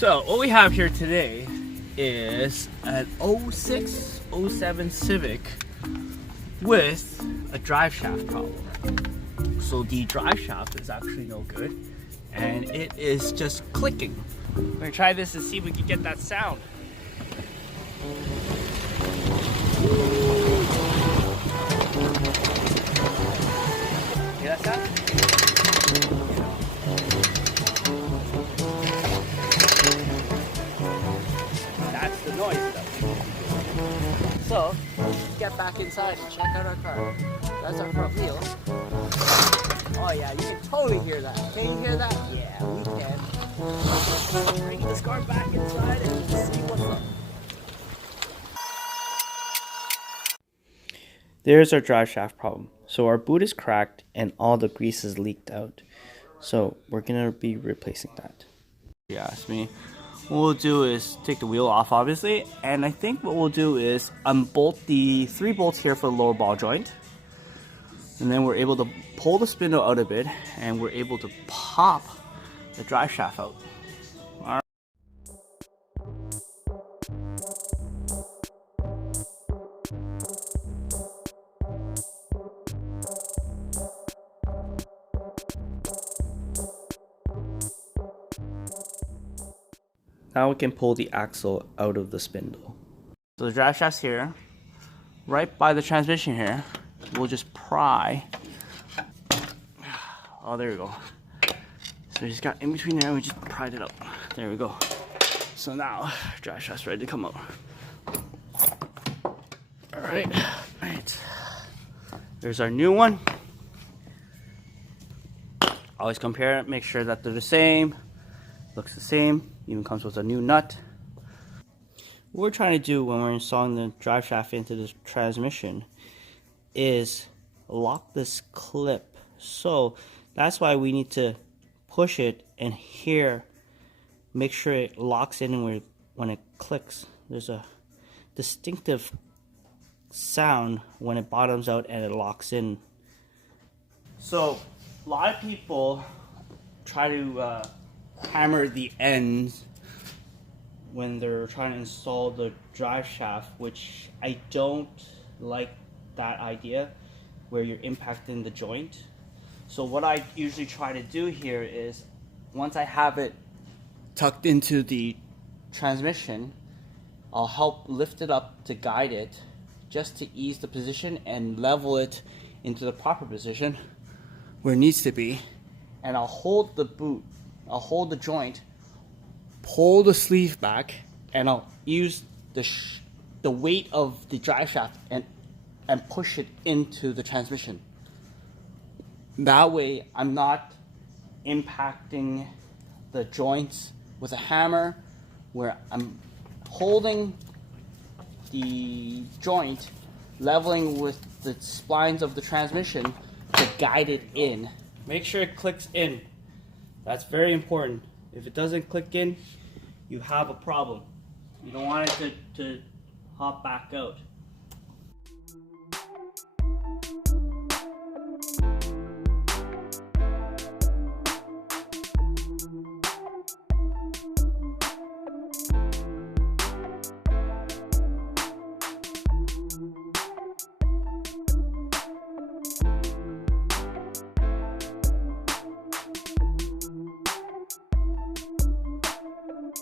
So what we have here today is an 06, 07 Civic with a drive shaft problem. So the drive shaft is actually no good and it is just clicking. We're gonna try this and see if we can get that sound. Hear that sound? That's the noise that we do. So, let's get back inside and check out our car. That's our front wheel. Oh yeah, you can totally hear that. Can you hear that? Yeah, we can. Bring this car back inside and see what's up. There's our drive shaft problem. So our boot is cracked and all the grease is leaked out. So we're gonna be replacing that. If you ask me, what we'll do is take the wheel off obviously, and I think what we'll do is unbolt the 3 bolts here for the lower ball joint. And then we're able to pull the spindle out of it and we're able to pop the drive shaft out. All right. Now we can pull the axle out of the spindle. So the drive shaft's here, right by the transmission here. We'll just pry. Oh, there we go. So we just got in between there and we just pried it up. There we go. So now, drive shaft's ready to come out. All right. There's our new one. Always compare it, make sure that they're the same. Looks the same, even comes with a new nut. What we're trying to do when we're installing the drive shaft into the transmission is lock this clip. So that's why we need to push it and here make sure it locks in when it clicks. There's a distinctive sound when it bottoms out and it locks in. So a lot of people try to hammer the ends when they're trying to install the drive shaft, which I don't like that idea where you're impacting the joint. So what I usually try to do here is once I have it tucked into the transmission, I'll help lift it up to guide it just to ease the position and level it into the proper position where it needs to be. And I'll hold the boot, I'll hold the joint, pull the sleeve back, and I'll use the weight of the drive shaft and push it into the transmission. That way I'm not impacting the joints with a hammer where I'm holding the joint, leveling with the splines of the transmission to guide it in. Make sure it clicks in. That's very important. If it doesn't click in, you have a problem. You don't want it to hop back out.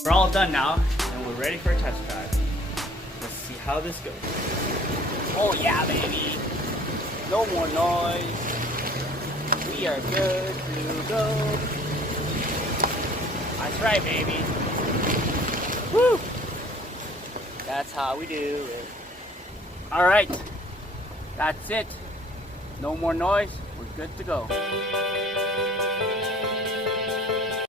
We're all done now, and we're ready for a test drive. Let's see how this goes. Oh yeah, baby! No more noise. We are good to go. That's right, baby. Woo! That's how we do it. All right, that's it. No more noise. We're good to go.